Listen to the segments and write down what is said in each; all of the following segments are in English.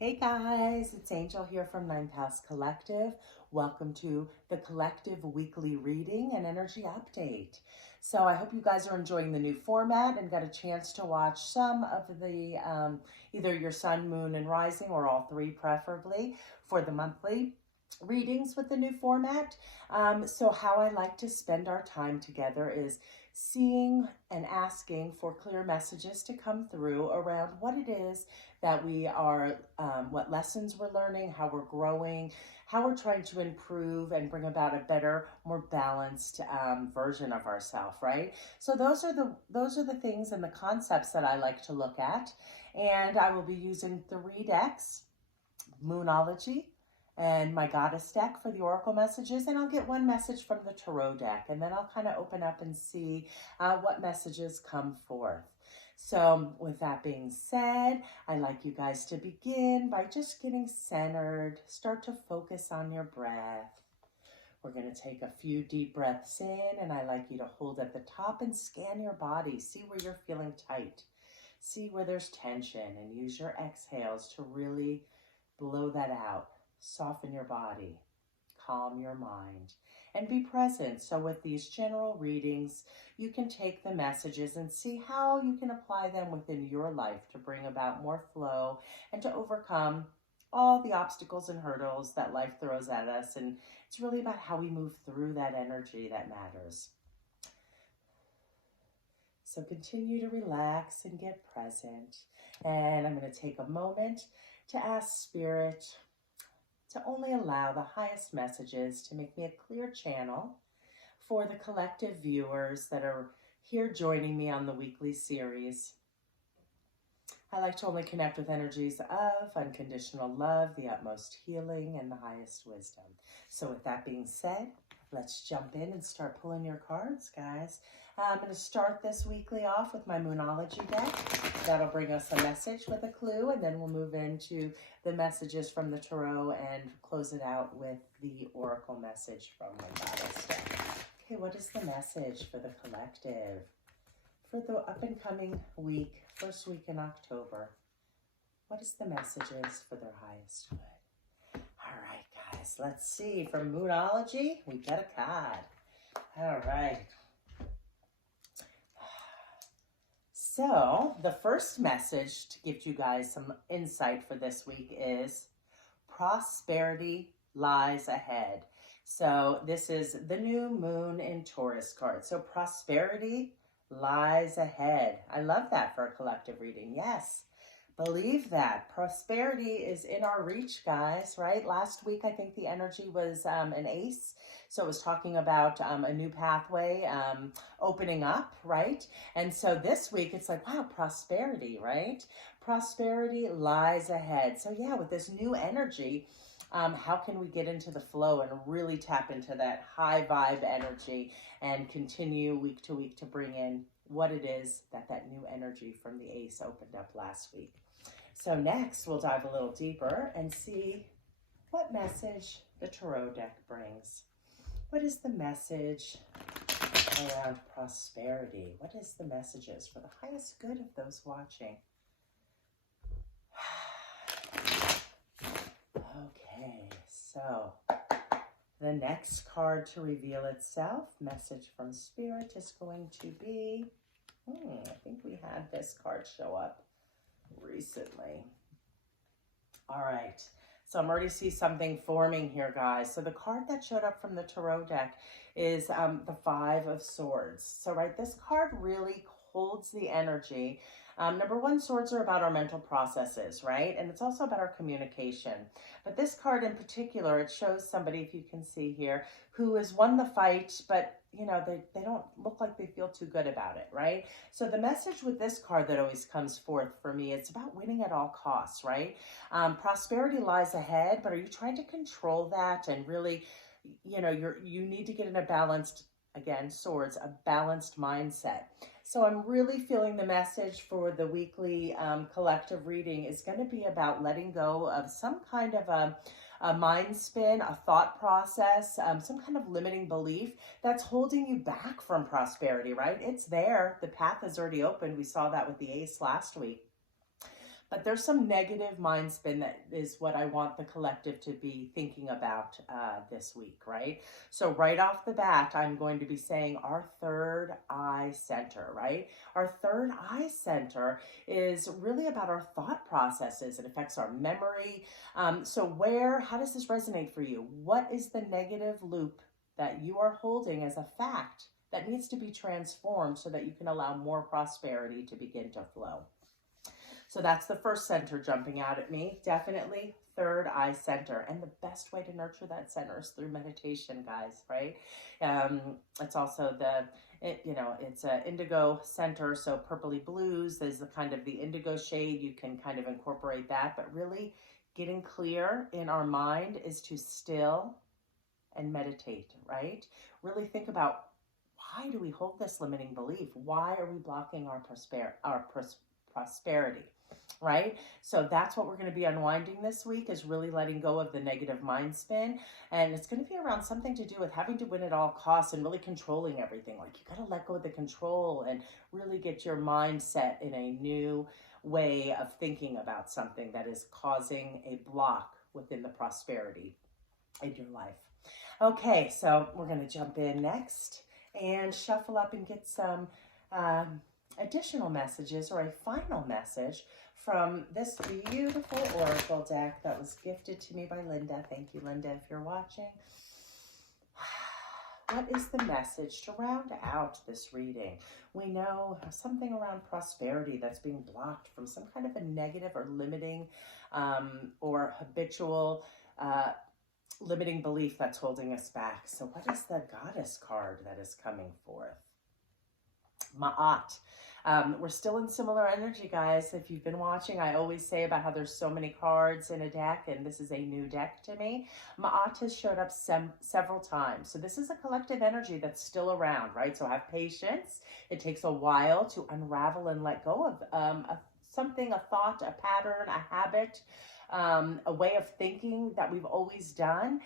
Hey guys, it's Angel here from 9th House Collective. Welcome to the Collective Weekly Reading and Energy Update. So I hope you guys are enjoying the new format and got a chance to watch some of the either your sun, moon, and rising, or all three preferably, for the monthly readings with the new format. So how I like to spend our time together is seeing and asking for clear messages to come through around what it is that we are, what lessons we're learning, how we're growing, how we're trying to improve and bring about a better, more balanced version of ourselves, right? So those are the things and the concepts that I like to look at, and I will be using 3 decks: Moonology and my Goddess deck for the Oracle messages, and I'll get one message from the Tarot deck, and then I'll kind of open up and see what messages come forth. So with that being said, I'd like you guys to begin by just getting centered. Start to focus on your breath. We're going to take a few deep breaths in, and I like you to hold at the top and scan your body. See where you're feeling tight. See where there's tension, and use your exhales to really blow that out. Soften your body, calm your mind, and be present. So with these general readings, you can take the messages and see how you can apply them within your life to bring about more flow and to overcome all the obstacles and hurdles that life throws at us. And it's really about how we move through that energy that matters. So continue to relax and get present. And I'm going to take a moment to ask Spirit to only allow the highest messages to make me a clear channel for the collective viewers that are here joining me on the weekly series. I like to only connect with energies of unconditional love, the utmost healing, and the highest wisdom. So with that being said, let's jump in and start pulling your cards, guys. I'm going to start this weekly off with my Moonology deck. That'll bring us a message with a clue, and then we'll move into the messages from the Tarot and close it out with the Oracle message from my Goddess deck. Okay, what is the message for the collective for the up-and-coming week, first week in October? What is the messages for their highest good? All right, guys, let's see. From Moonology, we got a card. All right. So the first message to give you guys some insight for this week is prosperity lies ahead. So this is the new moon in Taurus card. So prosperity lies ahead. I love that for a collective reading. Yes, believe that. Prosperity is in our reach, guys, right? Last week, I think the energy was an ace. So it was talking about a new pathway opening up, right? And so this week, it's like, wow, prosperity, right? Prosperity lies ahead. So yeah, with this new energy, how can we get into the flow and really tap into that high vibe energy and continue week to week to bring in what it is that new energy from the ace opened up last week. So next, we'll dive a little deeper and see what message the Tarot deck brings. What is the message around prosperity? What is the messages for the highest good of those watching? Okay, so the next card to reveal itself, message from Spirit, is going to be, I think we had this card show up recently. All right, so I'm already see something forming here, guys. So the card that showed up from the Tarot deck is the Five of Swords. So right, this card really holds the energy. Number one, swords are about our mental processes, right? And it's also about our communication. But this card in particular, it shows somebody, if you can see here, who has won the fight, but you know, they don't look like they feel too good about it, right? So the message with this card that always comes forth for me, it's about winning at all costs, right? Prosperity lies ahead, but are you trying to control that and really, you know, you need to get in a balanced, again, swords, a balanced mindset. So I'm really feeling the message for the weekly collective reading is going to be about letting go of some kind of a mind spin, a thought process, some kind of limiting belief that's holding you back from prosperity, right? It's there. The path is already open. We saw that with the ace last week. But there's some negative mind spin that is what I want the collective to be thinking about this week, right? So right off the bat, I'm going to be saying our third eye center, right? Our third eye center is really about our thought processes. It affects our memory. How does this resonate for you? What is the negative loop that you are holding as a fact that needs to be transformed so that you can allow more prosperity to begin to flow? So that's the first center jumping out at me. Definitely third eye center. And the best way to nurture that center is through meditation, guys, right? It's also it's an indigo center. So purpley blues is the kind of the indigo shade. You can kind of incorporate that, but really getting clear in our mind is to still and meditate, right? Really think about, why do we hold this limiting belief? Why are we blocking our prosperity, right? So that's what we're going to be unwinding this week, is really letting go of the negative mind spin. And it's going to be around something to do with having to win at all costs and really controlling everything. Like, you got to let go of the control and really get your mind set in a new way of thinking about something that is causing a block within the prosperity in your life. Okay, so we're going to jump in next and shuffle up and get some additional messages, or a final message from this beautiful oracle deck that was gifted to me by Linda. Thank you, Linda, if you're watching. What is the message to round out this reading? We know something around prosperity that's being blocked from some kind of a negative or limiting or habitual limiting belief that's holding us back. So what is the goddess card that is coming forth? Ma'at. We're still in similar energy, guys. If you've been watching, I always say about how there's so many cards in a deck, and this is a new deck to me. Ma'at has showed up several times. So this is a collective energy that's still around, right? So have patience. It takes a while to unravel and let go of something, a thought, a pattern, a habit, a way of thinking that we've always done.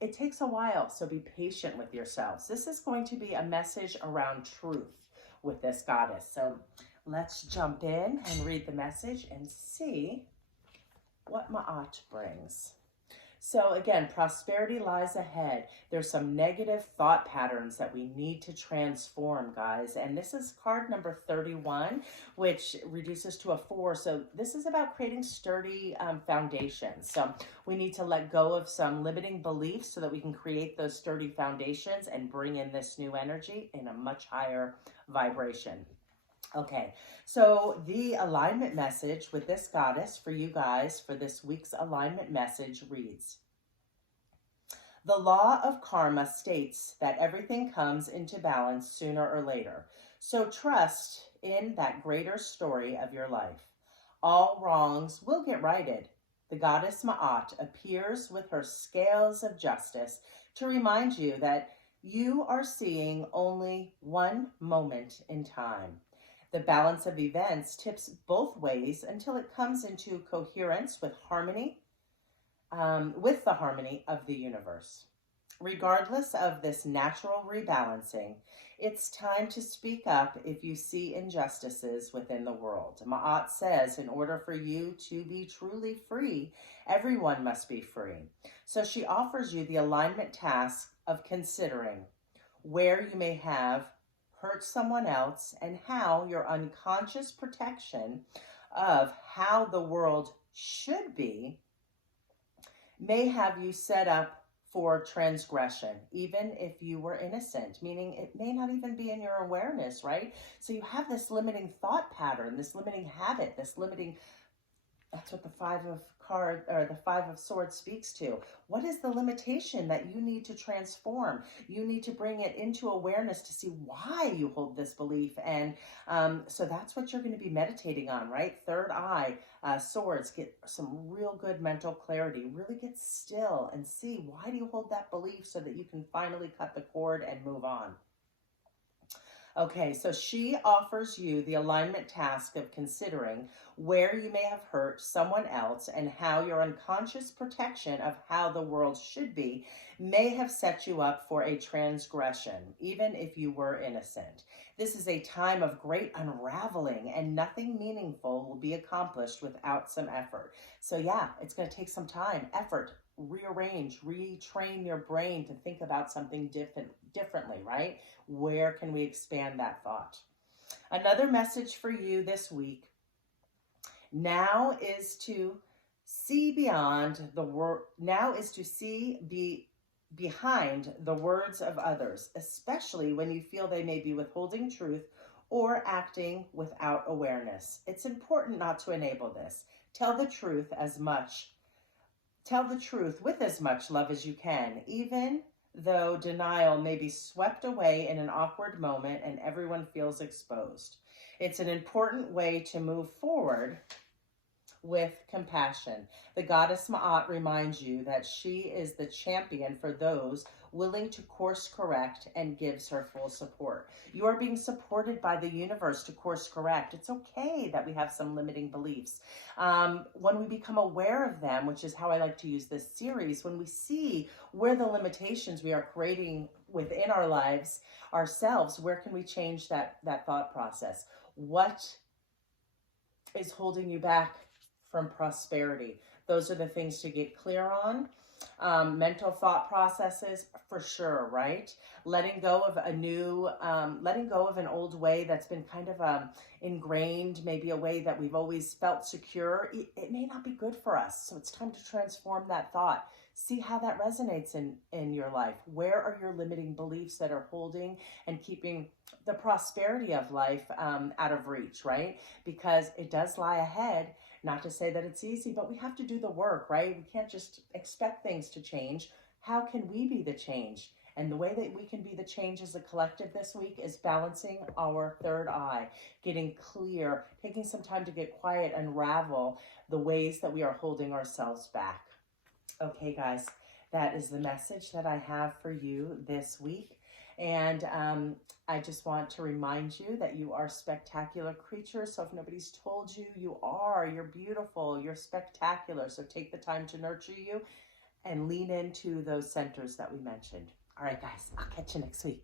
It takes a while, so be patient with yourselves. This is going to be a message around truth with this goddess. So let's jump in and read the message and see what Ma'at brings. So again, prosperity lies ahead. There's some negative thought patterns that we need to transform, guys. And this is card number 31, which reduces to a 4. So this is about creating sturdy foundations. So we need to let go of some limiting beliefs so that we can create those sturdy foundations and bring in this new energy in a much higher vibration. Okay, so the alignment message with this goddess for you guys for this week's alignment message reads: the law of karma states that everything comes into balance sooner or later. So trust in that greater story of your life. All wrongs will get righted. The goddess Ma'at appears with her scales of justice to remind you that you are seeing only one moment in time. The balance of events tips both ways until it comes into coherence with harmony, with the harmony of the universe. Regardless of this natural rebalancing, it's time to speak up if you see injustices within the world. Ma'at says, in order for you to be truly free, everyone must be free. So she offers you the alignment task of considering where you may have hurt someone else and how your unconscious protection of how the world should be may have you set up for transgression, even if you were innocent, meaning it may not even be in your awareness, right? So you have this limiting thought pattern, this limiting habit, this limiting, that's what the Five of Swords speaks to. What is the limitation that you need to transform? You need to bring it into awareness to see why you hold this belief. And so that's what you're going to be meditating on, right? Third eye, swords, get some real good mental clarity. Really get still and see, why do you hold that belief, so that you can finally cut the cord and move on. Okay, so she offers you the alignment task of considering where you may have hurt someone else and how your unconscious protection of how the world should be may have set you up for a transgression, even if you were innocent. This is a time of great unraveling, and nothing meaningful will be accomplished without some effort. So, yeah, it's going to take some time, effort, rearrange, retrain your brain to think about something differently, right? Where can we expand that thought? Another message for you this week now is to see beyond the word, now is to see behind the words of others, especially when you feel they may be withholding truth or acting without awareness. It's important not to enable this. Tell the truth as much Tell the truth with as much love as you can, even though denial may be swept away in an awkward moment and everyone feels exposed. It's an important way to move forward with compassion. The goddess Ma'at reminds you that she is the champion for those willing to course correct and gives her full support. You are being supported by the universe to course correct. It's okay that we have some limiting beliefs. When we become aware of them, which is how I like to use this series, when we see where the limitations we are creating within our lives ourselves, where can we change that thought process? What is holding you back from prosperity? Those are the things to get clear on. Mental thought processes, for sure, right? Letting go of letting go of an old way that's been kind of ingrained, maybe a way that we've always felt secure. It may not be good for us. So it's time to transform that thought. See how that resonates in your life. Where are your limiting beliefs that are holding and keeping the prosperity of life out of reach, right? Because it does lie ahead. Not to say that it's easy, but we have to do the work, right? We can't just expect things to change. How can we be the change? And the way that we can be the change as a collective this week is balancing our third eye, getting clear, taking some time to get quiet, unravel the ways that we are holding ourselves back. Okay, guys, that is the message that I have for you this week. And I just want to remind you that you are spectacular creatures. So if nobody's told you, you're beautiful, you're spectacular. So take the time to nurture you and lean into those centers that we mentioned. All right, guys, I'll catch you next week.